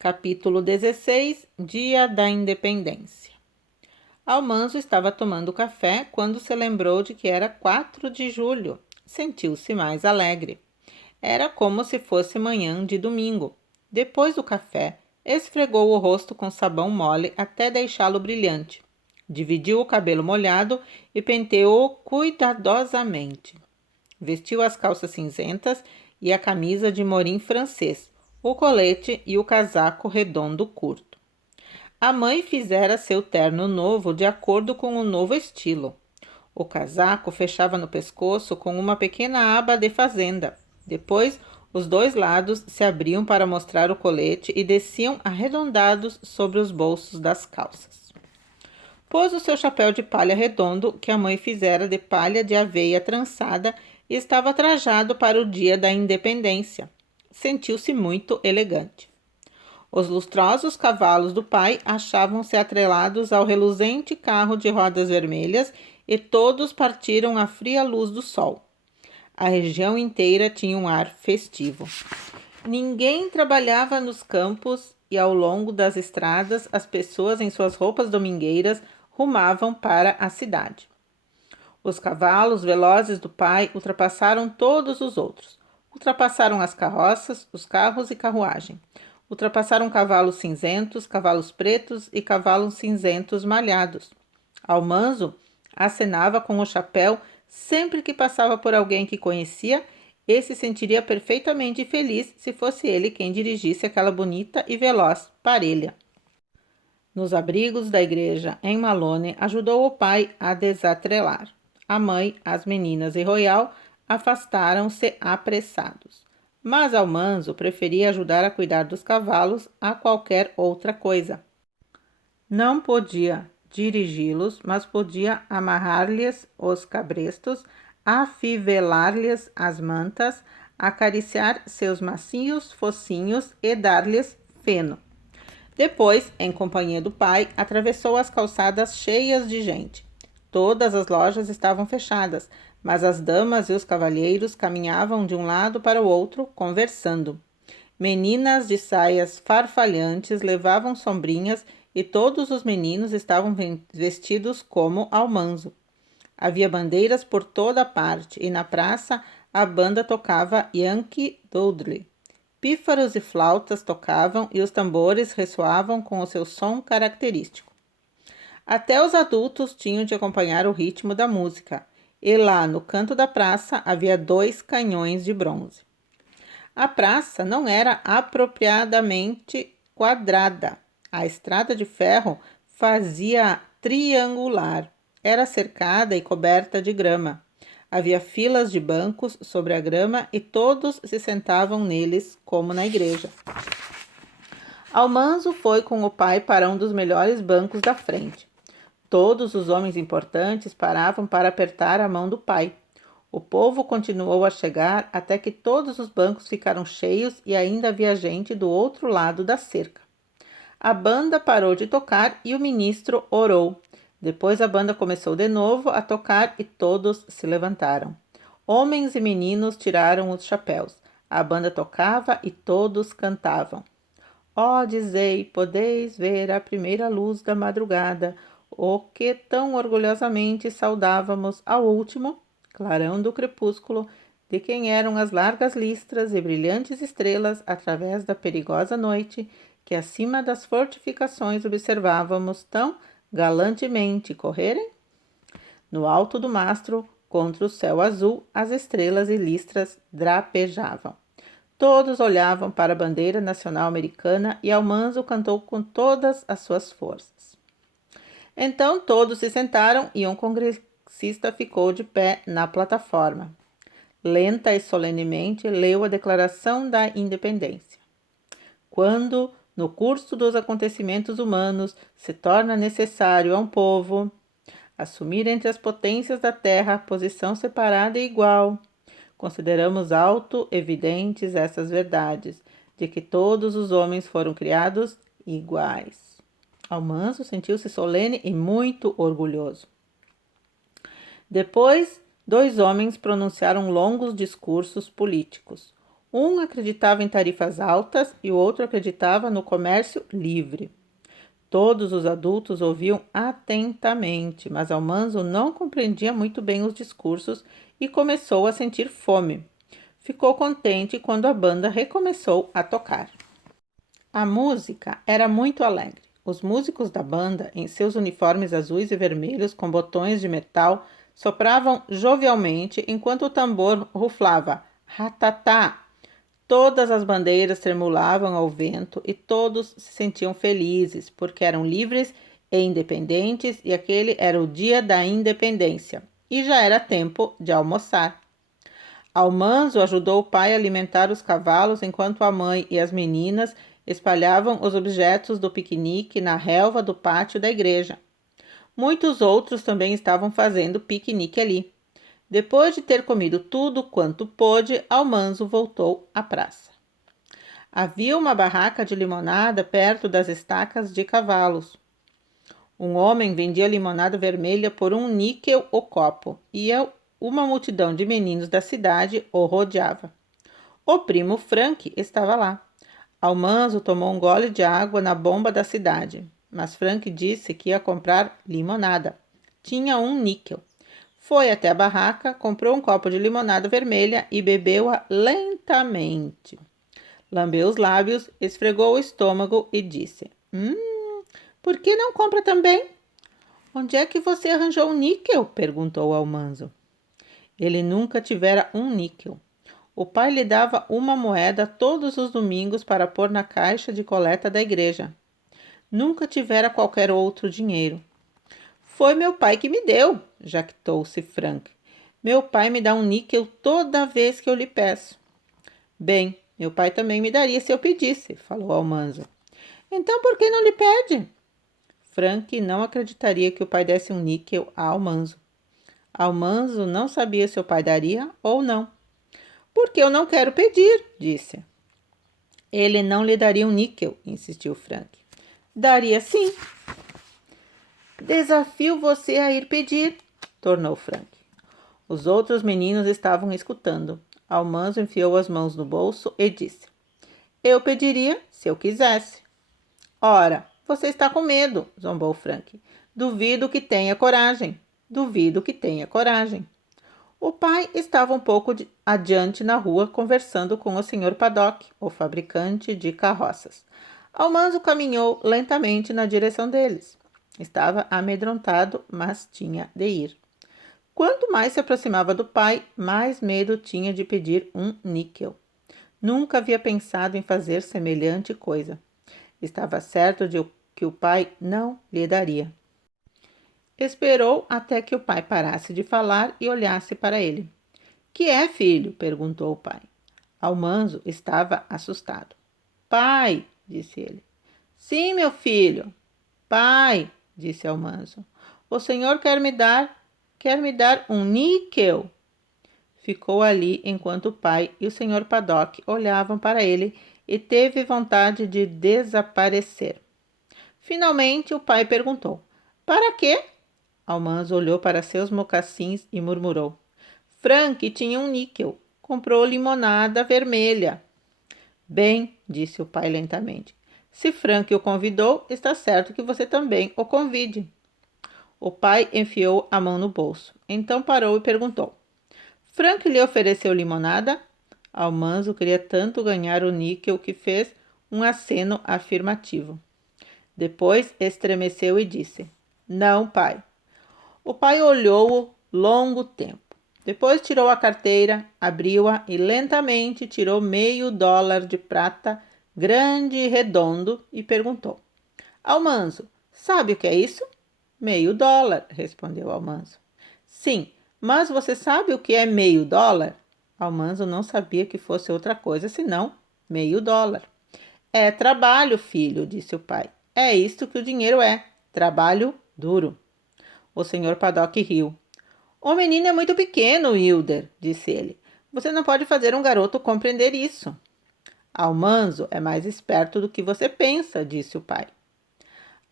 Capítulo 16, Dia da Independência. Almanzo estava tomando café quando se lembrou de que era 4 de julho. Sentiu-se mais alegre. Era como se fosse manhã de domingo. Depois do café, esfregou o rosto com sabão mole até deixá-lo brilhante. Dividiu o cabelo molhado e penteou-o cuidadosamente. Vestiu as calças cinzentas e a camisa de morim francês, o colete e o casaco redondo curto. A mãe fizera seu terno novo de acordo com o novo estilo. O casaco fechava no pescoço com uma pequena aba de fazenda. Depois, os dois lados se abriam para mostrar o colete e desciam arredondados sobre os bolsos das calças. Pôs o seu chapéu de palha redondo, que a mãe fizera de palha de aveia trançada, e estava trajado para o dia da independência. Sentiu-se muito elegante. Os lustrosos cavalos do pai achavam-se atrelados ao reluzente carro de rodas vermelhas e todos partiram à fria luz do sol. A região inteira tinha um ar festivo. Ninguém trabalhava nos campos e ao longo das estradas as pessoas em suas roupas domingueiras rumavam para a cidade. Os cavalos velozes do pai ultrapassaram todos os outros. Ultrapassaram as carroças, os carros e carruagem. Ultrapassaram cavalos cinzentos, cavalos pretos e cavalos cinzentos malhados. Almanzo acenava com o chapéu sempre que passava por alguém que conhecia e se sentiria perfeitamente feliz se fosse ele quem dirigisse aquela bonita e veloz parelha. Nos abrigos da igreja em Malone, ajudou o pai a desatrelar. A mãe, as meninas e Royal afastaram-se apressados. Mas Almanzo preferia ajudar a cuidar dos cavalos a qualquer outra coisa. Não podia dirigi-los, mas podia amarrar-lhes os cabrestos, afivelar-lhes as mantas, acariciar seus macios focinhos e dar-lhes feno. Depois, em companhia do pai, atravessou as calçadas cheias de gente. Todas as lojas estavam fechadas, mas as damas e os cavalheiros caminhavam de um lado para o outro, conversando. Meninas de saias farfalhantes levavam sombrinhas e todos os meninos estavam vestidos como Almanzo. Havia bandeiras por toda parte e na praça a banda tocava Yankee Doodle. Pífaros e flautas tocavam e os tambores ressoavam com o seu som característico. Até os adultos tinham de acompanhar o ritmo da música, e lá no canto da praça havia 2 canhões de bronze. A praça não era apropriadamente quadrada. A estrada de ferro fazia triangular. Era cercada e coberta de grama. Havia filas de bancos sobre a grama e todos se sentavam neles, como na igreja. Almanzo foi com o pai para um dos melhores bancos da frente. Todos os homens importantes paravam para apertar a mão do pai. O povo continuou a chegar até que todos os bancos ficaram cheios e ainda havia gente do outro lado da cerca. A banda parou de tocar e o ministro orou. Depois a banda começou de novo a tocar e todos se levantaram. Homens e meninos tiraram os chapéus. A banda tocava e todos cantavam. Ó, dizei, podeis ver a primeira luz da madrugada, o que tão orgulhosamente saudávamos ao último clarão do crepúsculo, de quem eram as largas listras e brilhantes estrelas através da perigosa noite que acima das fortificações observávamos tão galantemente correrem? No alto do mastro, contra o céu azul, as estrelas e listras drapejavam. Todos olhavam para a bandeira nacional americana e Almanzo cantou com todas as suas forças. Então todos se sentaram e um congressista ficou de pé na plataforma. Lenta e solenemente leu a Declaração da Independência. Quando, no curso dos acontecimentos humanos, se torna necessário a um povo assumir entre as potências da terra posição separada e igual, consideramos auto-evidentes essas verdades, de que todos os homens foram criados iguais. Almanzo sentiu-se solene e muito orgulhoso. Depois, 2 homens pronunciaram longos discursos políticos. Um acreditava em tarifas altas e o outro acreditava no comércio livre. Todos os adultos ouviam atentamente, mas Almanzo não compreendia muito bem os discursos e começou a sentir fome. Ficou contente quando a banda recomeçou a tocar. A música era muito alegre. Os músicos da banda, em seus uniformes azuis e vermelhos com botões de metal, sopravam jovialmente enquanto o tambor ruflava ratatá. Todas as bandeiras tremulavam ao vento e todos se sentiam felizes, porque eram livres e independentes e aquele era o dia da independência. E já era tempo de almoçar. Almanzo ajudou o pai a alimentar os cavalos enquanto a mãe e as meninas espalhavam os objetos do piquenique na relva do pátio da igreja. Muitos outros também estavam fazendo piquenique ali. Depois de ter comido tudo quanto pôde, Almanzo voltou à praça. Havia uma barraca de limonada perto das estacas de cavalos. Um homem vendia limonada vermelha por $1 o copo e uma multidão de meninos da cidade o rodeava. O primo Frank estava lá. Almanzo tomou um gole de água na bomba da cidade, mas Frank disse que ia comprar limonada. Tinha $1. Foi até a barraca, comprou um copo de limonada vermelha e bebeu-a lentamente. Lambeu os lábios, esfregou o estômago e disse: por que não compra também? Onde é que você arranjou $1? Perguntou Almanzo. Ele nunca tivera $1. O pai lhe dava uma moeda todos os domingos para pôr na caixa de coleta da igreja. Nunca tivera qualquer outro dinheiro. Foi meu pai que me deu, jactou-se Frank. Meu pai me dá $1 toda vez que eu lhe peço. Bem, meu pai também me daria se eu pedisse, falou Almanzo. Então por que não lhe pede? Frank não acreditaria que o pai desse $1 a Almanzo. Almanzo não sabia se o pai daria ou não. Porque eu não quero pedir, disse. Ele não lhe daria $1, insistiu Frank. Daria sim. Desafio você a ir pedir, tornou Frank. Os outros meninos estavam escutando. Almanzo enfiou as mãos no bolso e disse: eu pediria se eu quisesse. Ora, você está com medo, zombou Frank. Duvido que tenha coragem. Duvido que tenha coragem. O pai estava um pouco adiante na rua conversando com o Sr. Paddock, o fabricante de carroças. Almanzo caminhou lentamente na direção deles. Estava amedrontado, mas tinha de ir. Quanto mais se aproximava do pai, mais medo tinha de pedir $1. Nunca havia pensado em fazer semelhante coisa. Estava certo de que o pai não lhe daria. Esperou até que o pai parasse de falar e olhasse para ele. Que é, filho? Perguntou o pai. Almanzo estava assustado. Pai, disse ele. Sim, meu filho. Pai, disse Almanzo. O senhor quer me dar $1. Ficou ali enquanto o pai e o Sr. Paddock olhavam para ele e teve vontade de desaparecer. Finalmente o pai perguntou: para quê? Almanzo olhou para seus mocassins e murmurou: Frank tinha $1. Comprou limonada vermelha. Bem, disse o pai lentamente. Se Frank o convidou, está certo que você também o convide. O pai enfiou a mão no bolso. Então parou e perguntou: Frank lhe ofereceu limonada? Almanzo queria tanto ganhar $1 que fez um aceno afirmativo. Depois estremeceu e disse: não, pai. O pai olhou-o longo tempo. Depois tirou a carteira, abriu-a e lentamente tirou $0,5 de prata, grande e redondo, e perguntou: Almanzo, sabe o que é isso? $0,5, respondeu Almanzo. Sim, mas você sabe o que é $0,5? Almanzo não sabia que fosse outra coisa senão $0,5. É trabalho, filho, disse o pai. É isto que o dinheiro é, trabalho duro. O Sr. Paddock riu. O menino é muito pequeno, Wilder, disse ele. Você não pode fazer um garoto compreender isso. Almanzo é mais esperto do que você pensa, disse o pai.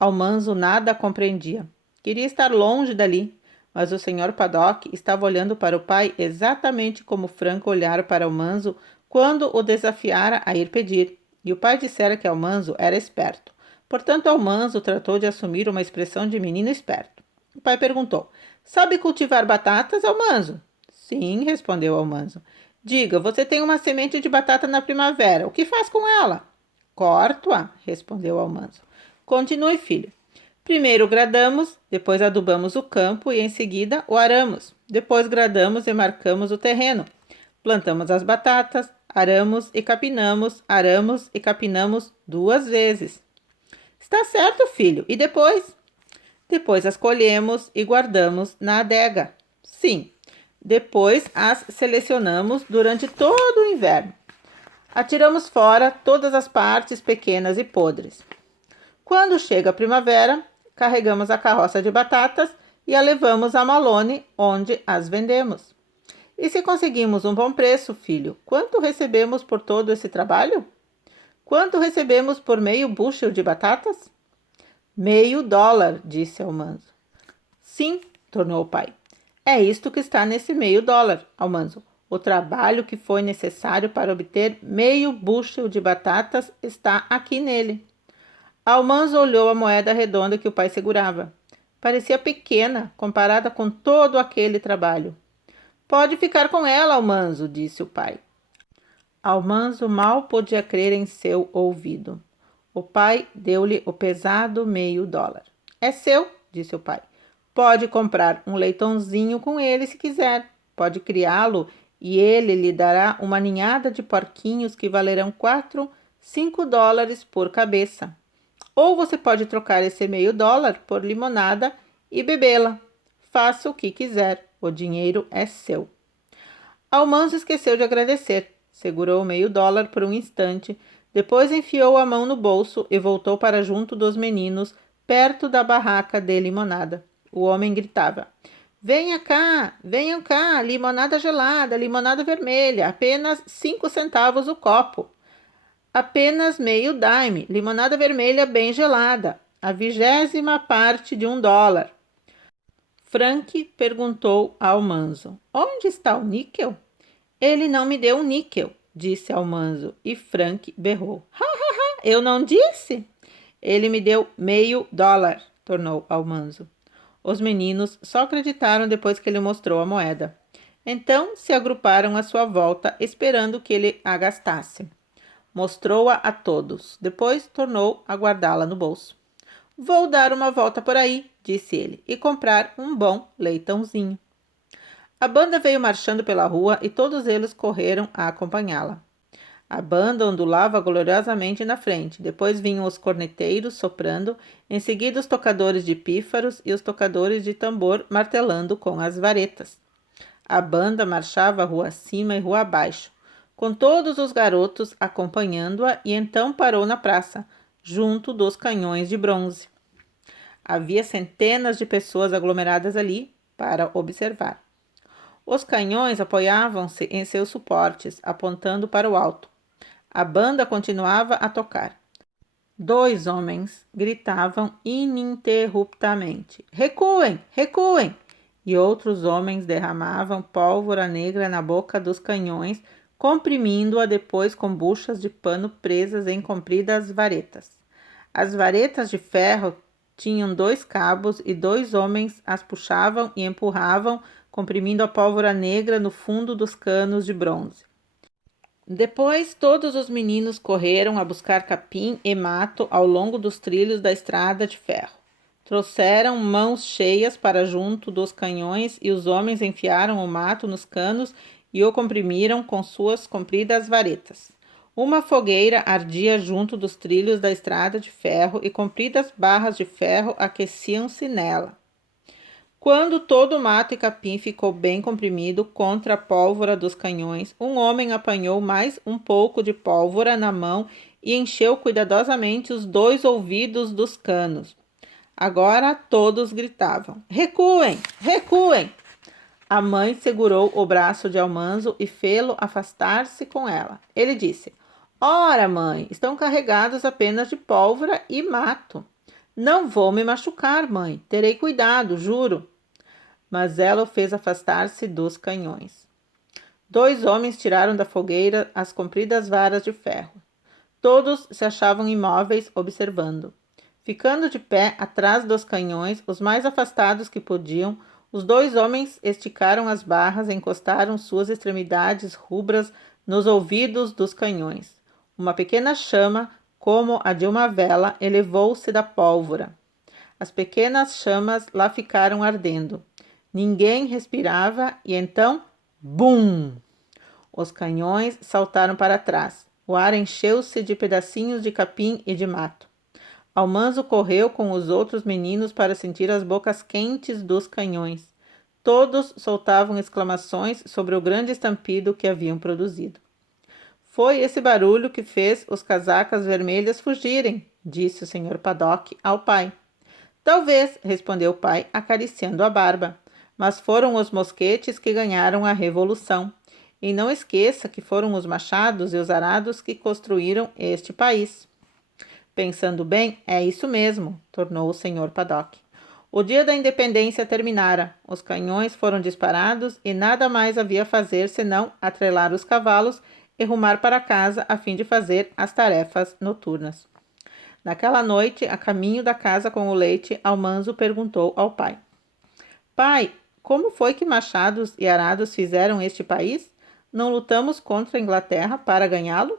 Almanzo nada compreendia. Queria estar longe dali, mas o Sr. Paddock estava olhando para o pai exatamente como Frank olhara para Almanzo quando o desafiara a ir pedir, e o pai dissera que Almanzo era esperto. Portanto, Almanzo tratou de assumir uma expressão de menino esperto. O pai perguntou: Sabe cultivar batatas, Almanzo? Sim, respondeu Almanzo. Diga, você tem uma semente de batata na primavera. O que faz com ela? Corto-a, respondeu Almanzo. Continue, filho. Primeiro gradamos, depois adubamos o campo e em seguida o aramos. Depois gradamos e marcamos o terreno. Plantamos as batatas, aramos e capinamos 2 vezes. Está certo, filho. E depois? Depois as colhemos e guardamos na adega. Sim. Depois as selecionamos durante todo o inverno. Atiramos fora todas as partes pequenas e podres. Quando chega a primavera, carregamos a carroça de batatas e a levamos a Malone, onde as vendemos. E se conseguimos um bom preço, filho, quanto recebemos por todo esse trabalho? Quanto recebemos por meio bushel de batatas? $0,5, disse Almanzo. Sim, tornou o pai. É isto que está nesse $0,5, Almanzo. O trabalho que foi necessário para obter meio bushel de batatas está aqui nele. Almanzo olhou a moeda redonda que o pai segurava. Parecia pequena comparada com todo aquele trabalho. Pode ficar com ela, Almanzo, disse o pai. Almanzo mal podia crer em seu ouvido. O pai deu-lhe o pesado $0,5. É seu, disse o pai. Pode comprar um leitãozinho com ele se quiser. Pode criá-lo e ele lhe dará uma ninhada de porquinhos que valerão $4-5 por cabeça. Ou você pode trocar esse $0,5 por limonada e bebê-la. Faça o que quiser, o dinheiro é seu. Almanzo esqueceu de agradecer. Segurou o $0,5 por um instante, depois enfiou a mão no bolso e voltou para junto dos meninos, perto da barraca de limonada. O homem gritava: venham cá, limonada gelada, limonada vermelha, apenas 5 centavos o copo. Apenas meio dime, limonada vermelha bem gelada, a 20ª parte de $1. Frank perguntou a Almanzo: onde está o níquel? Ele não me deu um níquel, disse Almanzo, e Frank berrou: ha, ha, ha, eu não disse? Ele me deu $0,5, tornou Almanzo. Os meninos só acreditaram depois que ele mostrou a moeda. Então se agruparam à sua volta, esperando que ele a gastasse. Mostrou-a a todos. Depois tornou a guardá-la no bolso. Vou dar uma volta por aí, disse ele, e comprar um bom leitãozinho. A banda veio marchando pela rua e todos eles correram a acompanhá-la. A banda ondulava gloriosamente na frente, depois vinham os corneteiros soprando, em seguida os tocadores de pífaros e os tocadores de tambor martelando com as varetas. A banda marchava rua acima e rua abaixo, com todos os garotos acompanhando-a, e então parou na praça, junto dos canhões de bronze. Havia centenas de pessoas aglomeradas ali para observar. Os canhões apoiavam-se em seus suportes, apontando para o alto. A banda continuava a tocar. 2 homens gritavam ininterruptamente: recuem, recuem! E outros homens derramavam pólvora negra na boca dos canhões, comprimindo-a depois com buchas de pano presas em compridas varetas. As varetas de ferro tinham 2 cabos e 2 homens as puxavam e empurravam, comprimindo a pólvora negra no fundo dos canos de bronze. Depois todos os meninos correram a buscar capim e mato ao longo dos trilhos da estrada de ferro. Trouxeram mãos cheias para junto dos canhões e os homens enfiaram o mato nos canos e o comprimiram com suas compridas varetas. Uma fogueira ardia junto dos trilhos da estrada de ferro e compridas barras de ferro aqueciam-se nela. Quando todo o mato e capim ficou bem comprimido contra a pólvora dos canhões, um homem apanhou mais um pouco de pólvora na mão e encheu cuidadosamente os 2 ouvidos dos canos. Agora todos gritavam: recuem, recuem! A mãe segurou o braço de Almanzo e fê-lo afastar-se com ela. Ele disse: ora, mãe, estão carregados apenas de pólvora e mato. Não vou me machucar, mãe. Terei cuidado, juro. Mas ela o fez afastar-se dos canhões. 2 homens tiraram da fogueira as compridas varas de ferro. Todos se achavam imóveis, observando. Ficando de pé atrás dos canhões, os mais afastados que podiam, os 2 homens esticaram as barras e encostaram suas extremidades rubras nos ouvidos dos canhões. Uma pequena chama, como a de uma vela, elevou-se da pólvora. As pequenas chamas lá ficaram ardendo. Ninguém respirava e então, bum! Os canhões saltaram para trás. O ar encheu-se de pedacinhos de capim e de mato. Almanzo correu com os outros meninos para sentir as bocas quentes dos canhões. Todos soltavam exclamações sobre o grande estampido que haviam produzido. Foi esse barulho que fez os casacas vermelhas fugirem, disse o Sr. Paddock ao pai. Talvez, respondeu o pai, acariciando a barba, mas foram os mosquetes que ganharam a revolução. E não esqueça que foram os machados e os arados que construíram este país. Pensando bem, é isso mesmo, tornou o Sr. Paddock. O dia da independência terminara, os canhões foram disparados e nada mais havia a fazer senão atrelar os cavalos e rumar para casa a fim de fazer as tarefas noturnas. Naquela noite, a caminho da casa com o leite, Almanzo perguntou ao pai. Pai, como foi que machados e arados fizeram este país? Não lutamos contra a Inglaterra para ganhá-lo?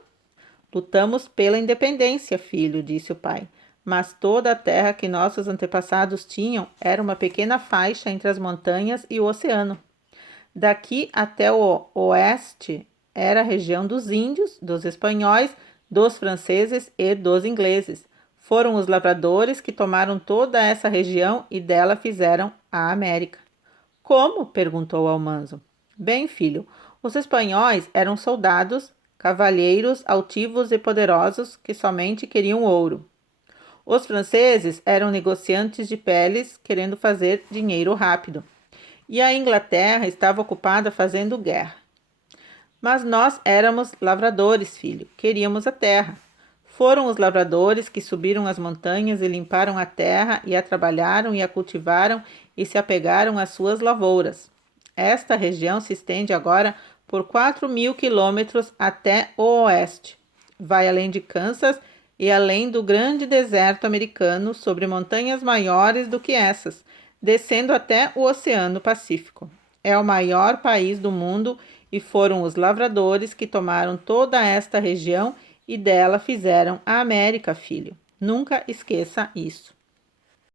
Lutamos pela independência, filho, disse o pai. Mas toda a terra que nossos antepassados tinham era uma pequena faixa entre as montanhas e o oceano. Daqui até o oeste era a região dos índios, dos espanhóis, dos franceses e dos ingleses. Foram os lavradores que tomaram toda essa região e dela fizeram a América. Como? Perguntou Almanzo. Bem, filho, os espanhóis eram soldados, cavalheiros altivos e poderosos que somente queriam ouro. Os franceses eram negociantes de peles querendo fazer dinheiro rápido. E a Inglaterra estava ocupada fazendo guerra. Mas nós éramos lavradores, filho, queríamos a terra. Foram os lavradores que subiram as montanhas e limparam a terra e a trabalharam e a cultivaram e se apegaram às suas lavouras. Esta região se estende agora por 4.000 quilômetros até o oeste. Vai além de Kansas e além do grande deserto americano sobre montanhas maiores do que essas, descendo até o Oceano Pacífico. É o maior país do mundo e foram os lavradores que tomaram toda esta região e dela fizeram a América, filho. Nunca esqueça isso.